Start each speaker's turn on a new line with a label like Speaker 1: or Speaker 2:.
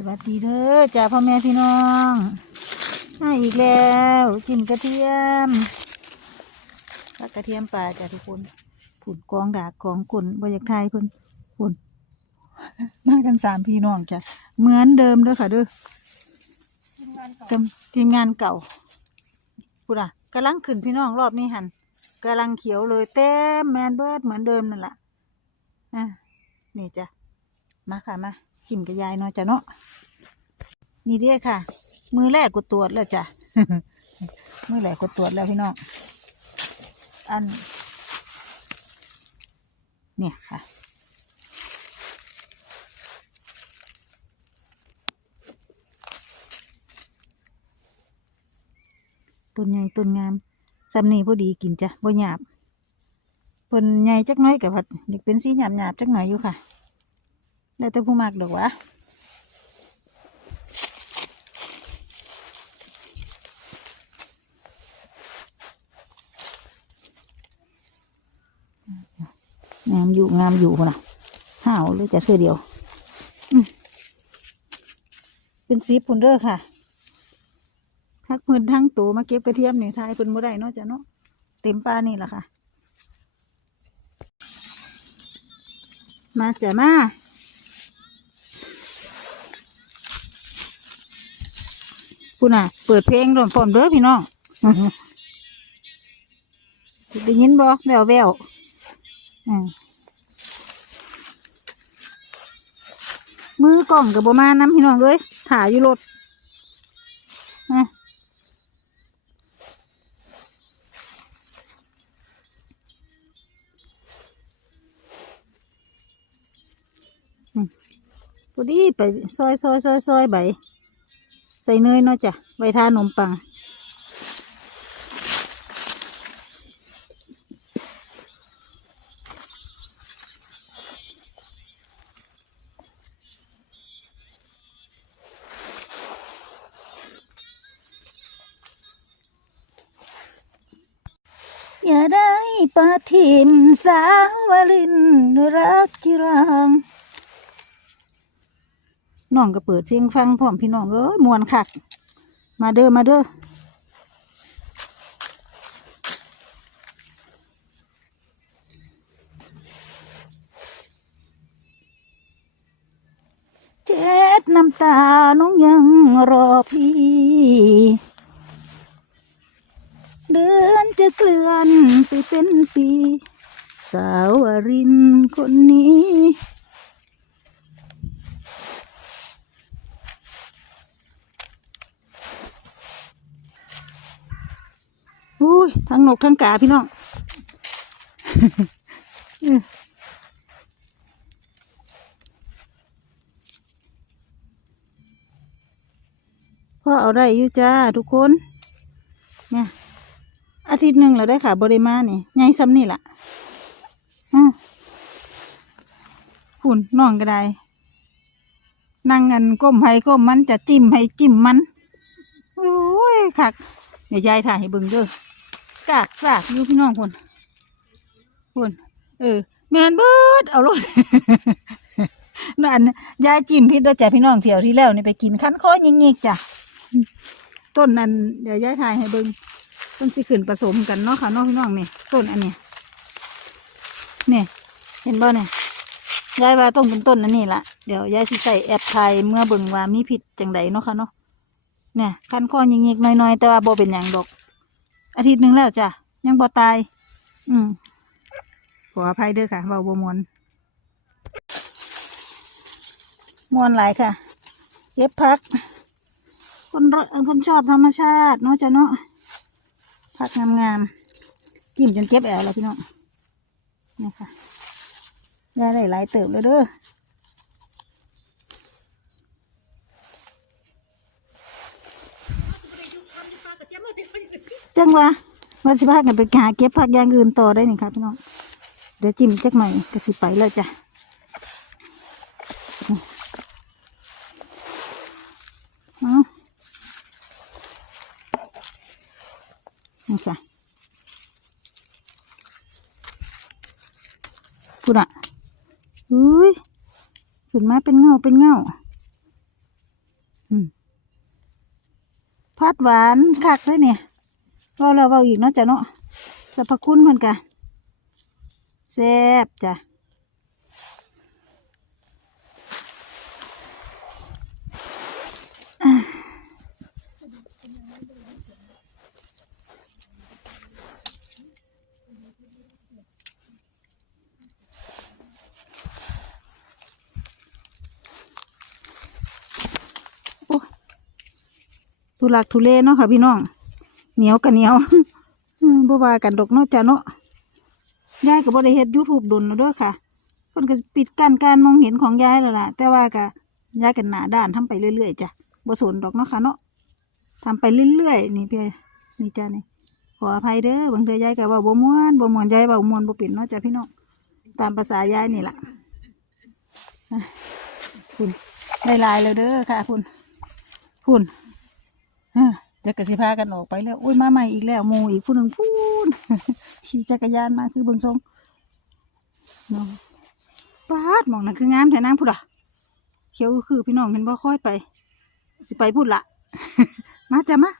Speaker 1: สวัสดีเด้อจ้าพ่อแม่พี่น้องมาอีกแล้วกินกระเทียมผักกระเทียมป่าจ้าทุกคนผุดกองดากกองกุ่นบอยากไทยเพิ่นผุนมากันสามพี่น้องจ้ะเหมือนเดิมเด้อค่ะเด้อทีมงานเก่าพูดอะกำลังขึ้นพี่น้องรอบนี้หันกำลังเขียวเลยเต็มแมนเบิร์ดเหมือนเดิมนั่นแหละอะนี่จ้ะมาค่ะมา กินกับยายเนาะจ้ะเนาะนี่เด้ค่ะ มือแรกกูตรวจแล้วจ้ะมือแรกกูตรวจแล้วพี่น้องอัน เนี่ยค่ะต้นใหญ่ต้นงามสำนีพอดีกินจ้ะบ่หยาบเพิ่นใหญ่จักน้อยกับผัดอยากเป็นสีหยาบหยาบจักหน่อยอยู่ค่ะ แล้วแต่ผู้มักดอกวะงามอยู่งามอยู่นะห้าวเลยจะเธอเดียว เป็นสีปุ่นเด้อค่ะทักเพิ่นทั้งตัวมาเก็บกระเทียมนี่ทายเพิ่นบ่ได้เนาะจ้ะเนาะเต็มปลานี่แหละค่ะ มาจ้ะมา คุณอะ เปิดเพลงรวมพร้อมเด้อพี่น้องได้ยินบ่แววแววอืมมือกล่องกับบ่มาน้ำพี่น้องเอ้ยถ่ายอยู่รถอะอืมพอดีไปซอยซอยซอยซอยใบใส่เนยเนาะจ้ะใบทานมปัง อย่าได้ปาทิมสาวลินรักจิรัง น้องก็เปิดเพลงฟังพร้อมพี่น้องเอ้ยมวนคัก มาเด้อมาเด้อเจ็ดน้ำตาน้องยังรอพี่ เดือนจะเกลื่อนไปเป็นปี สาวรินคนนี้ อุ้ยทั้งนกทั้งกาพี่น้องพ่อเอาได้อยู่จ้าทุกคน เนี่ย อาทิตย์หนึ่งเราได้ค่ะบริมานี่ไงซ้ำนี่ล่ะอือหุ่นนองก็ได้นั่งเงินก้มให้ก้มมันจะจิ้มให้จิ้มมันโอ้ยคัก เดี๋ยวยายถ่ายให้เบิ่งเด้อกากซากอยู่พี่น้องคนคนเออ แมนเบิดเอารถนั่นยายจิ้มพิษด้วยจ้ะพี่น้องเที่ยวที่แล้วนี่ไปกินคั้นคอยิงๆจ้ะต้นนั้นเดี๋ยวยายถ่ายให้เบิ่งต้นสิขึ้นผสมกันเนาะค่ะน้องพี่น้องนี่ต้นอันเนี้ยเนี่ยเห็นบ่เนี่ยยายว่าต้องเป็นต้นอันนี้ละเดี๋ยวยายสิใส่แอปไทยเมื่อเบิ่งว่ามีผิดจังใดเนาะค่ะเนาะ เนี่ยคันคอยิงๆหน่อยๆแต่ว่าบ่เป็นหยังดอก อาทิตย์หนึ่งแล้วจ้ะยังบ่ตาย อืมขออภัยเด้อค่ะเบาบ่มวนมวนหลายค่ะเก็บพัก คนรักคนชอบธรรมชาติเนาะจ้ะเนาะพักงามๆจิ้มจนเก็บแอวแล้วพี่น้องนี่ค่ะได้ได้หลายเติบเลยเด้อ จังวะว่าสิพากันไปหาเก็บผักอย่างอื่นต่อได้นี่ครับพี่น้องเดี๋ยวจิ้มจักหน่อยก็สิไปเลยจ้ะนี่เอานี่จ้ะพูดอะอุ้ยขึ้นมาเป็นเงาเป็นเงาพัดหวานคักเลยเนี่ย เว่าแล้วเว่าอีกเนาะจ้ะเนาะสรรพคุณเพิ่นกะแซ่บจ้ะทุลักทุเลเนาะค่ะพี่น้อง เหนียวกับเหนียวบ่ว่ากันดอกเนาะจ้ะเนาะยายก็บ่ได้เฮ็ด YouTube ดนแล้วด้อค่ะเพิ่นก็ปิดกั้นการมองเห็นของยายแล้วล่ะ แต่ว่าก็ยายก็หนาด้านทำไปเรื่อยๆจ้ะบ่สนดอกเนาะค่ะเนาะทำไปเรื่อยๆนี่เพี่นี่จ้ะนี่ขออภัยเด้อบางเทื่อยายก็ว้าบ่ม่วนบ่ม่วนยายเว้าม่วนบ่เป็นเนาะจ้ะพี่น้องตามภาษายายนี่ล่ะอะคุณได้ลายแล้วเด้อค่ะคุณคุณฮะเดี๋ยวกสิพากันออกไปแล้วอุ้ยมาใหม่อีกแล้วโมูอีกผู้หนึ่งพูนขี่จักรยานมาคือเบิงทรงน้องปาดมองนั่นคืองามแท้นางพูดอะเขียวคือพี่น้องเห็นบ่ค่อยไป สิไปพูดละมาจ้ะมา